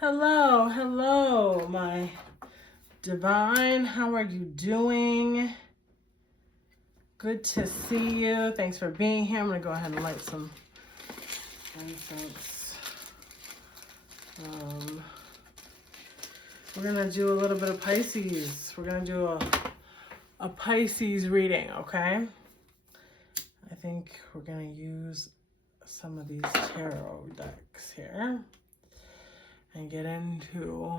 Hello, hello, my divine. How are you doing? Good to see you. Thanks for being here. I'm going to go ahead and light some incense. We're going to do a little bit of Pisces. We're going to do a Pisces reading, okay? I think we're going to use some of these tarot decks here and get into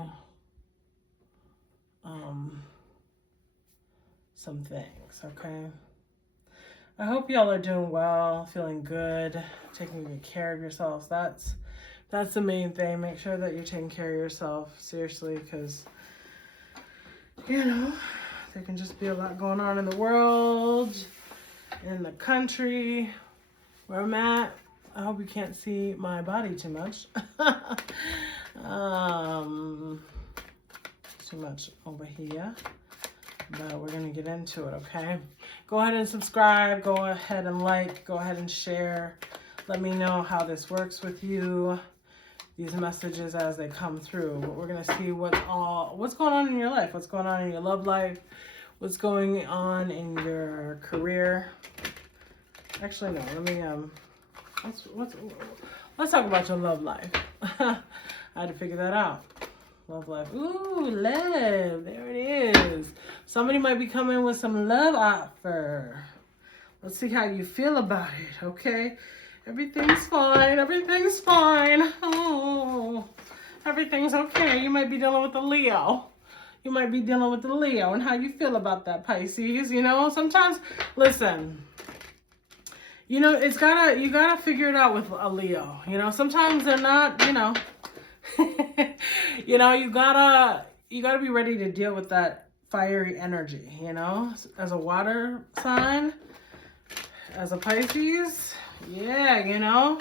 some things, okay? I hope y'all are doing well, feeling good, taking good care of yourselves. That's the main thing. Make sure that you're taking care of yourself, seriously, because, you know, there can just be a lot going on in the world, in the country, where I'm at. I hope you can't see my body too much. Too much over here, but we're gonna get into it, okay? Go ahead and subscribe, go ahead and like, go ahead and share. Let me know how this works with you, these messages as they come through. We're gonna see what's going on in your life, what's going on in your love life, what's going on in your career. Actually, no, let me let's talk about your love life. I had to figure that out. Love life. Ooh, love. There it is. Somebody might be coming with some love offer. Let's see how you feel about it, okay? Everything's fine. Everything's fine. Oh, everything's okay. You might be dealing with a Leo. You might be dealing with the Leo, and how you feel about that, Pisces. You know, sometimes, listen, you know, you gotta figure it out with a Leo. You know, sometimes they're not, you know, you know, you gotta be ready to deal with that fiery energy, you know, as a water sign, as a Pisces. Yeah, you know,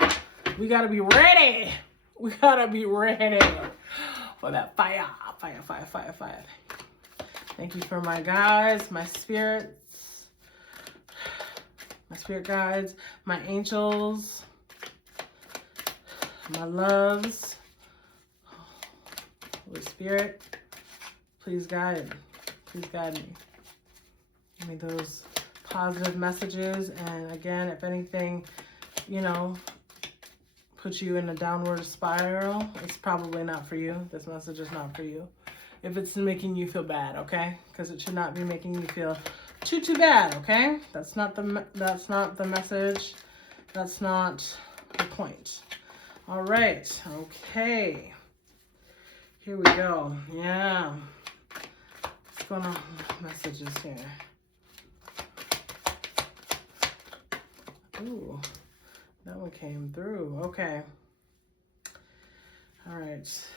we gotta be ready. We gotta be ready for that fire. Thank you for my guides, my spirits, my spirit guides, my angels, my loves. Holy Spirit, please guide me. Give me those positive messages. And again, if anything, you know, puts you in a downward spiral, it's probably not for you. This message is not for you. If it's making you feel bad, okay? Because it should not be making you feel too bad, okay? That's not the message. That's not the point. All right, okay. Here we go. Yeah. What's going on with messages here? Ooh, that one came through. Okay. All right.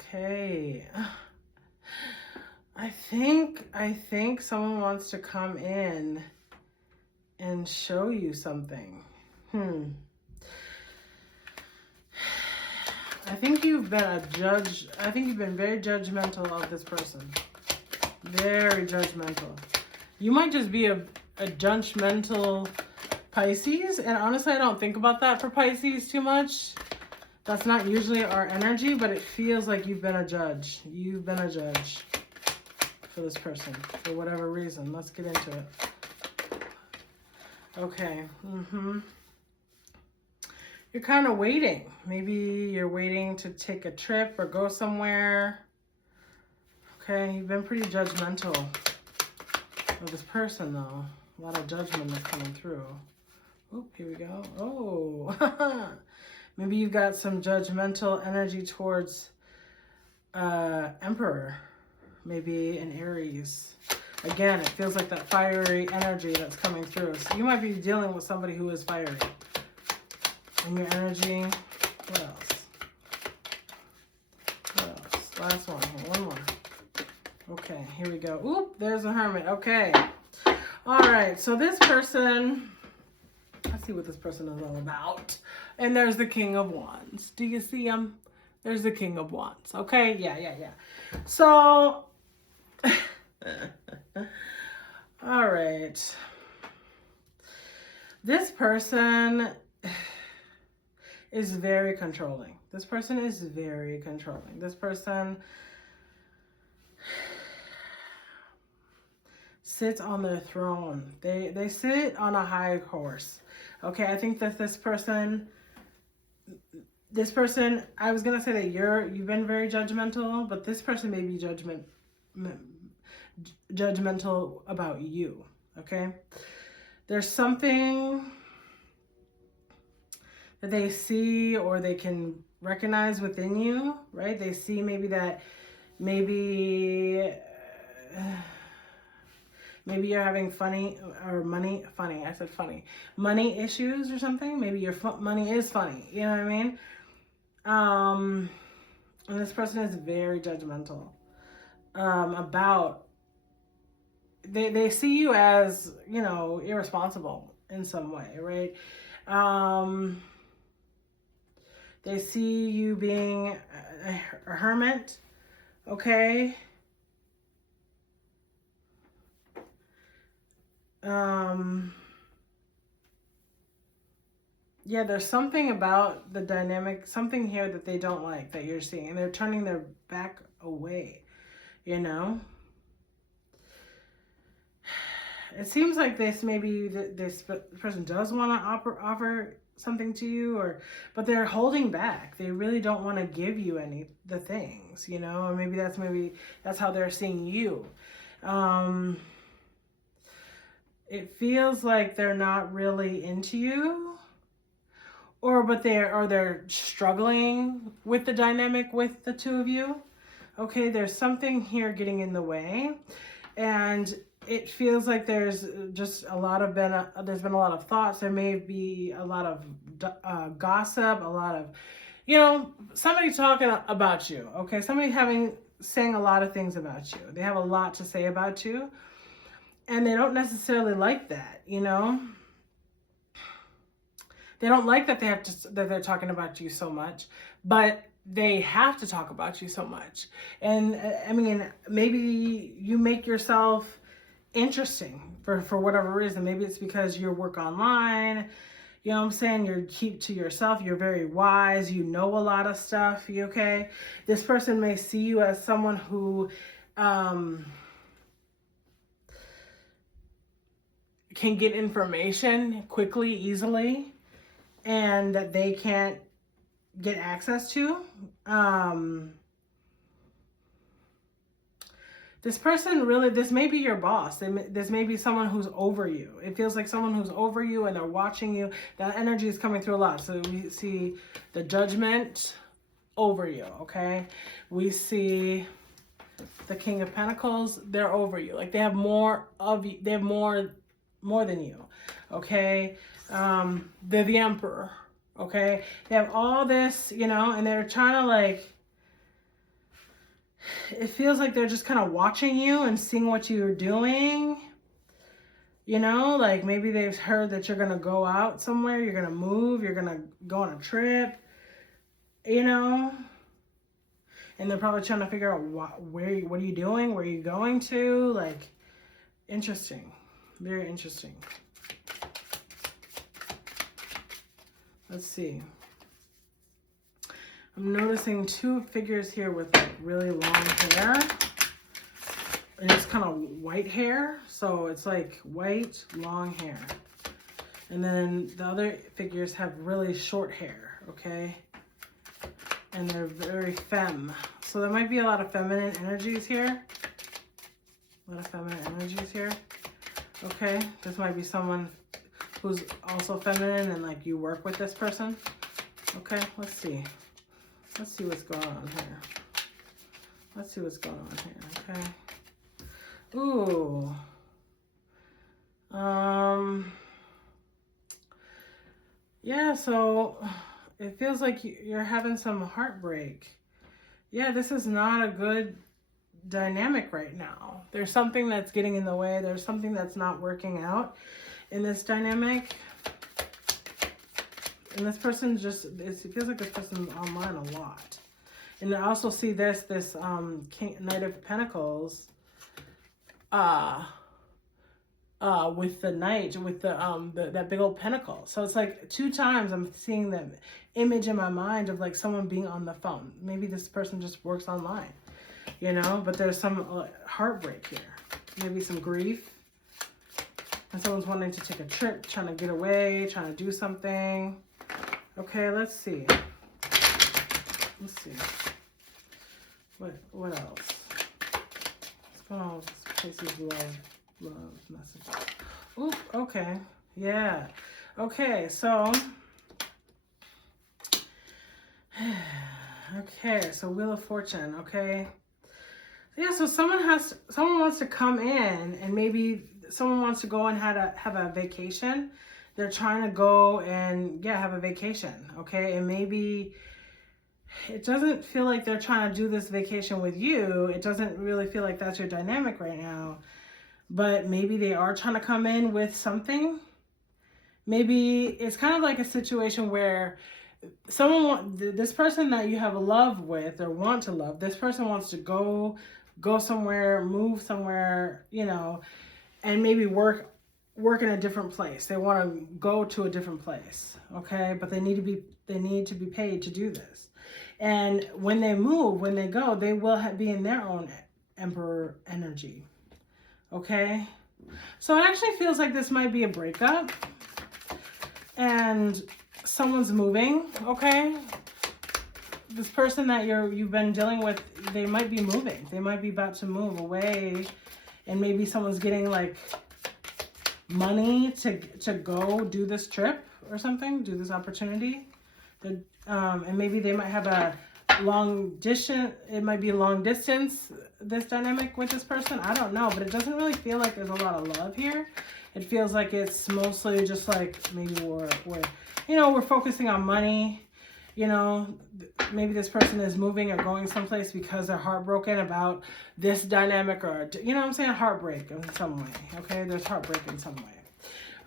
Okay. I think someone wants to come in and show you something. I think you've been a judge. I think you've been very judgmental of this person. Very judgmental. You might just be a judgmental Pisces. And honestly, I don't think about that for Pisces too much. That's not usually our energy, but it feels like you've been a judge. You've been a judge for this person for whatever reason. Let's get into it. Okay. You're kind of waiting. Maybe you're waiting to take a trip or go somewhere. Okay, you've been pretty judgmental of this person, though. A lot of judgment is coming through. Oop, here we go. Oh, maybe you've got some judgmental energy towards Emperor. Maybe an Aries. Again, it feels like that fiery energy that's coming through. So you might be dealing with somebody who is fiery. In your energy, what else? What else? Last one here, one more. Okay, here we go. Oop, there's a Hermit. Okay. All right, so this person, let's see what this person is all about. And there's the King of Wands. Do you see him? There's the King of Wands. Okay, yeah. So, all right. This person is very controlling. This person is very controlling. This person sits on their throne. They sit on a high horse. Okay, I think that this person, I was gonna say that you've been very judgmental, but this person may be judgmental about you. Okay, there's something that they see or they can recognize within you, right? They see maybe that maybe you're having money issues or something. Maybe your money is funny, you know what I mean? And this person is very judgmental about, they see you as, you know, irresponsible in some way, right? They see you being a hermit, okay? Yeah, there's something about the dynamic, something here that they don't like that you're seeing. And they're turning their back away, you know? It seems like this person does want to offer something to you, but they're holding back. They really don't want to give you the things, you know? Or maybe that's how they're seeing you. It feels like they're not really into you. But they're struggling with the dynamic with the two of you. Okay, there's something here getting in the way, and it feels like there's just there's been a lot of thoughts. There may be a lot of gossip, a lot of, you know, somebody talking about you. Okay, somebody saying a lot of things about you. They have a lot to say about you, and they don't necessarily like that, you know. They don't like that that they're talking about you so much, but they have to talk about you so much. And I mean, maybe you make yourself interesting for whatever reason. Maybe it's because you work online, you know what I'm saying? You keep to yourself. You're very wise. You know a lot of stuff. You okay? This person may see you as someone who can get information quickly, easily, and that they can't get access to. This person really, this may be your boss. This may be someone who's over you. It feels like someone who's over you and they're watching you. That energy is coming through a lot. So we see the Judgment over you, okay? We see the King of Pentacles. They're over you. Like they have more of you. They have more than you, okay? They're the Emperor, okay? They have all this, you know, and they're trying to like, it feels like they're just kind of watching you and seeing what you're doing, you know, like maybe they've heard that you're going to go out somewhere, you're going to move, you're going to go on a trip, you know, and they're probably trying to figure out what are you doing, where are you going to, like, interesting, very interesting. Let's see. I'm noticing two figures here with like really long hair. And it's kind of white hair. So it's like white, long hair. And then the other figures have really short hair, okay? And they're very femme. So there might be a lot of feminine energies here. A lot of feminine energies here. Okay, this might be someone who's also feminine and like you work with this person. Okay, let's see. Let's see what's going on here. Let's see what's going on here, okay? Ooh. Yeah, so it feels like you're having some heartbreak. Yeah, this is not a good dynamic right now. There's something that's getting in the way. There's something that's not working out in this dynamic. And this person it feels like this person's online a lot. And I also see this Knight of Pentacles with the knight, with the that big old pentacle. So it's like 2 times I'm seeing the image in my mind of like someone being on the phone. Maybe this person just works online, you know, but there's some heartbreak here. Maybe some grief. And someone's wanting to take a trip, trying to get away, trying to do something. Okay, let's see. Let's see. What else? What's going on with this Pisces love messages? Ooh, okay. Yeah. Okay, so okay, so Wheel of Fortune, okay? Yeah, so someone wants to come in, and maybe someone wants to go and have a vacation. They're trying to go and have a vacation, okay? And maybe it doesn't feel like they're trying to do this vacation with you. It doesn't really feel like that's your dynamic right now. But maybe they are trying to come in with something. Maybe it's kind of like a situation where this person that you have a love with or want to love, this person wants to go somewhere, move somewhere, you know, and maybe work in a different place. They want to go to a different place, okay? But they need to be paid to do this. And when they move, when they go, they will be in their own Emperor energy, okay? So it actually feels like this might be a breakup, and someone's moving, okay? This person that you've been dealing with, they might be moving. They might be about to move away, and maybe someone's getting like money to go do this trip or something, do this opportunity. And maybe they might have a long distance. It might be a long distance, this dynamic with this person. I don't know, but it doesn't really feel like there's a lot of love here. It feels like it's mostly just like maybe we're focusing on money. You know, maybe this person is moving or going someplace because they're heartbroken about this dynamic, or, you know what I'm saying? Heartbreak in some way, okay? There's heartbreak in some way.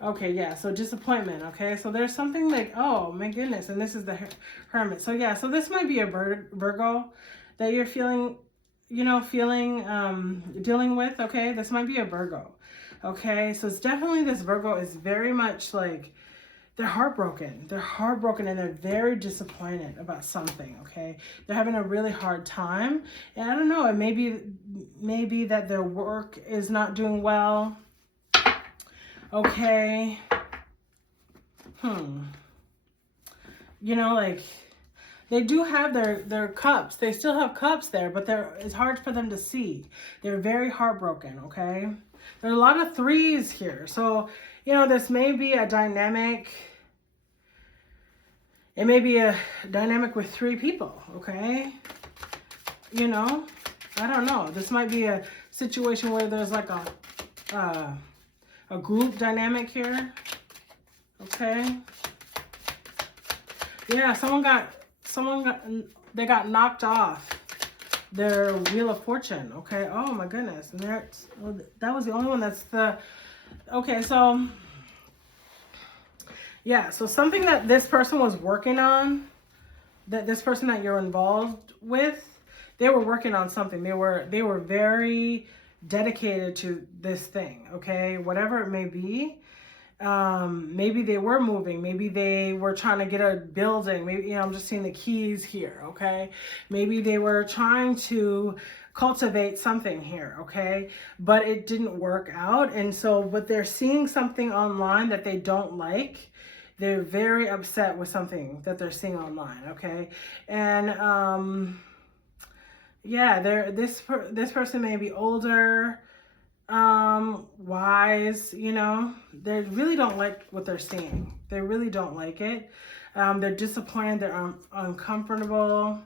Okay, yeah, so disappointment, okay? So there's something like, oh, my goodness, and this is the Hermit. So, yeah, so this might be a Virgo that you're feeling, dealing with, okay? This might be a Virgo, okay? So it's definitely, this Virgo is very much like, they're heartbroken. They're heartbroken and they're very disappointed about something, okay? They're having a really hard time. And I don't know, it maybe that their work is not doing well. Okay. You know, like, they do have their cups. They still have cups there, but it's hard for them to see. They're very heartbroken, okay? There are a lot of 3s here. So, you know, this may be a dynamic. It may be a dynamic with 3 people, okay? You know, I don't know. This might be a situation where there's like a group dynamic here, okay? Yeah, they got knocked off their Wheel of Fortune, okay? Oh my goodness, and that was the only one that's okay, so yeah, so something that this person was working on, that this person that you're involved with, they were working on something. They were very dedicated to this thing, okay? Whatever it may be. Maybe they were moving. Maybe they were trying to get a building. Maybe, you know, I'm just seeing the keys here, okay? Maybe they were trying to cultivate something here, okay? But it didn't work out. And so, but they're seeing something online that they don't like. They're very upset with something that they're seeing online, okay? And yeah, this person may be older, wise, you know. They really don't like what they're seeing. They really don't like it. They're disappointed. They're uncomfortable,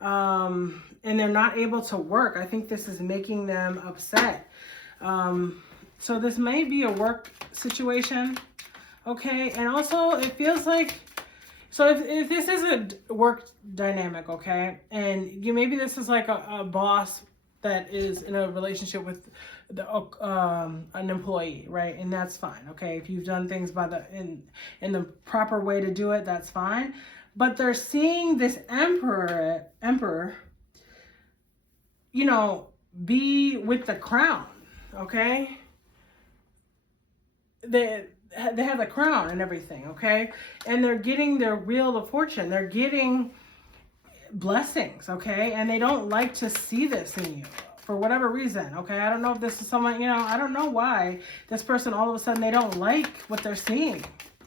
and they're not able to work. I think this is making them upset. So this may be a work situation. Okay, and also it feels like, so if this is a work dynamic, okay, and maybe this is like a boss that is in a relationship with an employee, right? And that's fine, okay? If you've done things in the proper way to do it, that's fine. But they're seeing this emperor, you know, be with the crown, okay? they have the crown and everything, okay? And they're getting their wheel of fortune. They're getting blessings, okay? And they don't like to see this in you for whatever reason, okay? I don't know if this is someone, you know, I don't know why this person all of a sudden they don't like what they're seeing.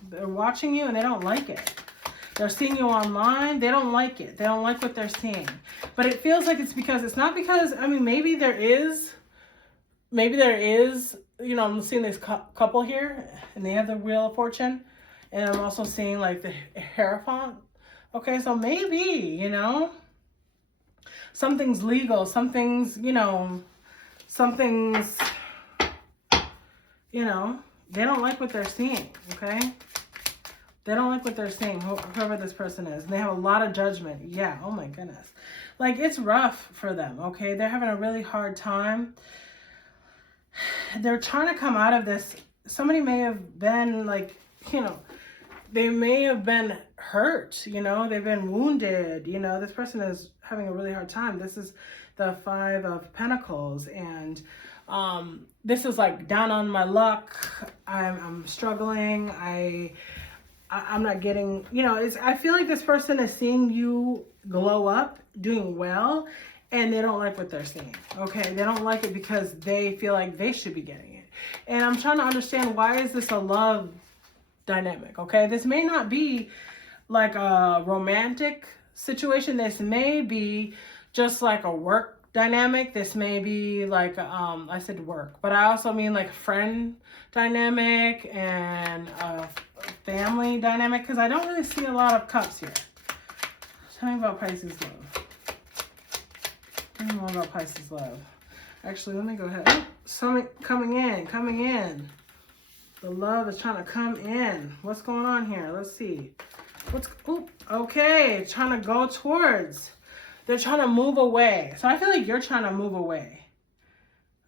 They're watching you and they don't like it. They're seeing you online. They don't like it. They don't like what they're seeing. But it feels like it's because, it's not because, I mean, maybe there is, you know, I'm seeing this couple here and they have the Wheel of Fortune. And I'm also seeing like the Hierophant. Okay, so maybe, you know, something's legal. Something's, you know, you know, they don't like what they're seeing, okay? They don't like what they're seeing, whoever this person is. And they have a lot of judgment. Yeah, oh my goodness. Like, it's rough for them, okay? They're having a really hard time. They're trying to come out of this. Somebody may have been, like, you know, they may have been hurt, you know? They've been wounded, you know? This person is having a really hard time. This is the Five of Pentacles. And this is, like, down on my luck. I'm struggling. I'm not getting, you know, I feel like this person is seeing you glow up, doing well, and they don't like what they're seeing, okay? They don't like it because they feel like they should be getting it. And I'm trying to understand, why is this a love dynamic, okay? This may not be like a romantic situation. This may be just like a work dynamic. This may be like, I said work, but I also mean like a friend dynamic and a family dynamic, because I don't really see a lot of cups here. Tell me about Pisces love. Tell me more about Pisces love. Actually, let me go ahead. Oh, something coming in. The love is trying to come in. What's going on here? Let's see. Okay, trying to go towards. They're trying to move away. So I feel like you're trying to move away.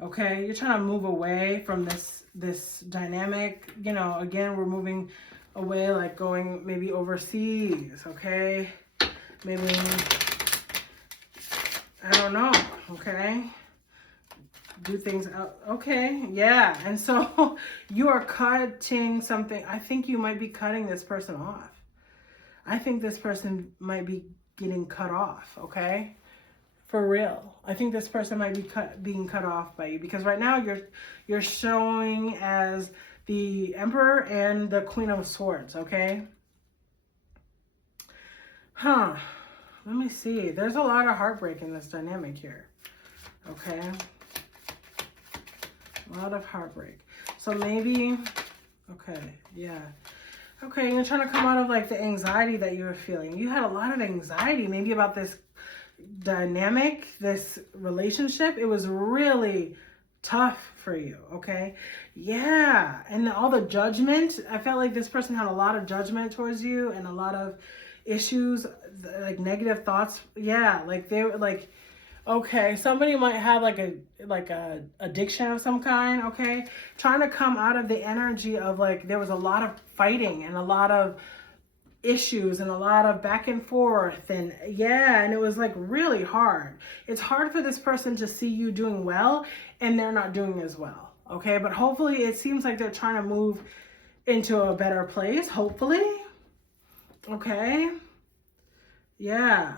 Okay, you're trying to move away from this dynamic. You know, again, we're moving away, like going maybe overseas, okay? Maybe, I don't know, okay? Do things out, okay, yeah. And so you are cutting something. I think you might be cutting this person off. I think this person might be getting cut off, okay? For real. I think this person might be being cut off by you, because right now you're showing as the Emperor and the Queen of Swords, okay? Huh. Let me see. There's a lot of heartbreak in this dynamic here, okay? A lot of heartbreak. So maybe, okay, yeah. Okay, you're trying to come out of like the anxiety that you were feeling. You had a lot of anxiety maybe about this dynamic, this relationship. It was really tough for you, okay? Yeah, and all the judgment. I felt like this person had a lot of judgment towards you and a lot of issues, like negative thoughts. Yeah, like they were like, okay, somebody might have like a addiction of some kind, okay? Trying to come out of the energy of like there was a lot of fighting and a lot of issues and a lot of back and forth, and yeah, and it was like really hard. It's hard for this person to see you doing well and they're not doing as well, okay? But hopefully it seems like they're trying to move into a better place, hopefully, okay? Yeah,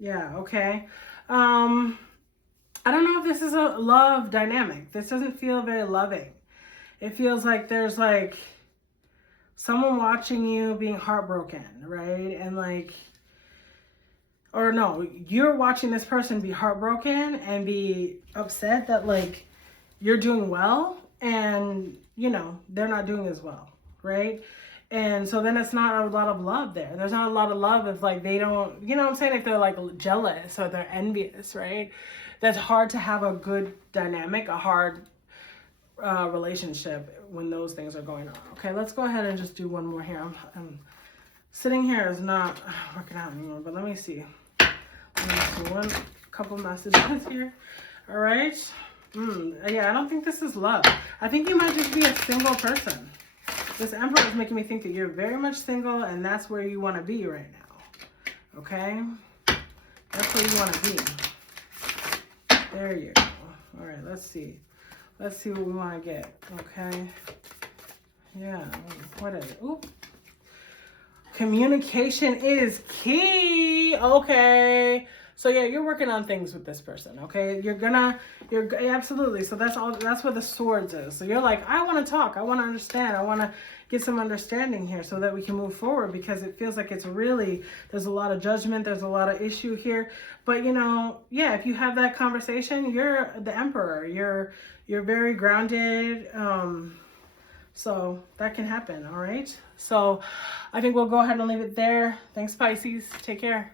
okay. I don't know if this is a love dynamic. This doesn't feel very loving. It feels like there's like someone watching you being heartbroken, right? And like, or no, you're watching this person be heartbroken and be upset that like you're doing well and, you know, they're not doing as well, right? And so then it's not a lot of love there. There's not a lot of love if like they don't, you know what I'm saying? If they're like jealous or they're envious, right? That's hard to have a good dynamic, a hard relationship when those things are going on. Okay, let's go ahead and just do one more here. I'm sitting here is not working out anymore, but let me see. One couple messages here. All right. Yeah, I don't think this is love. I think you might just be a single person. This Emperor is making me think that you're very much single and that's where you want to be right now. Okay? That's where you want to be. There you go. All right, let's see. Let's see what we want to get. Okay. Yeah. What is it? Ooh. Communication is key. Okay. So yeah, you're working on things with this person, okay? You're absolutely. So that's what the swords is. So you're like, I want to talk. I want to understand. I want to get some understanding here so that we can move forward, because it feels like there's a lot of judgment. There's a lot of issue here. But yeah, if you have that conversation, you're the emperor. You're very grounded. So that can happen. All right. So I think we'll go ahead and leave it there. Thanks, Pisces. Take care.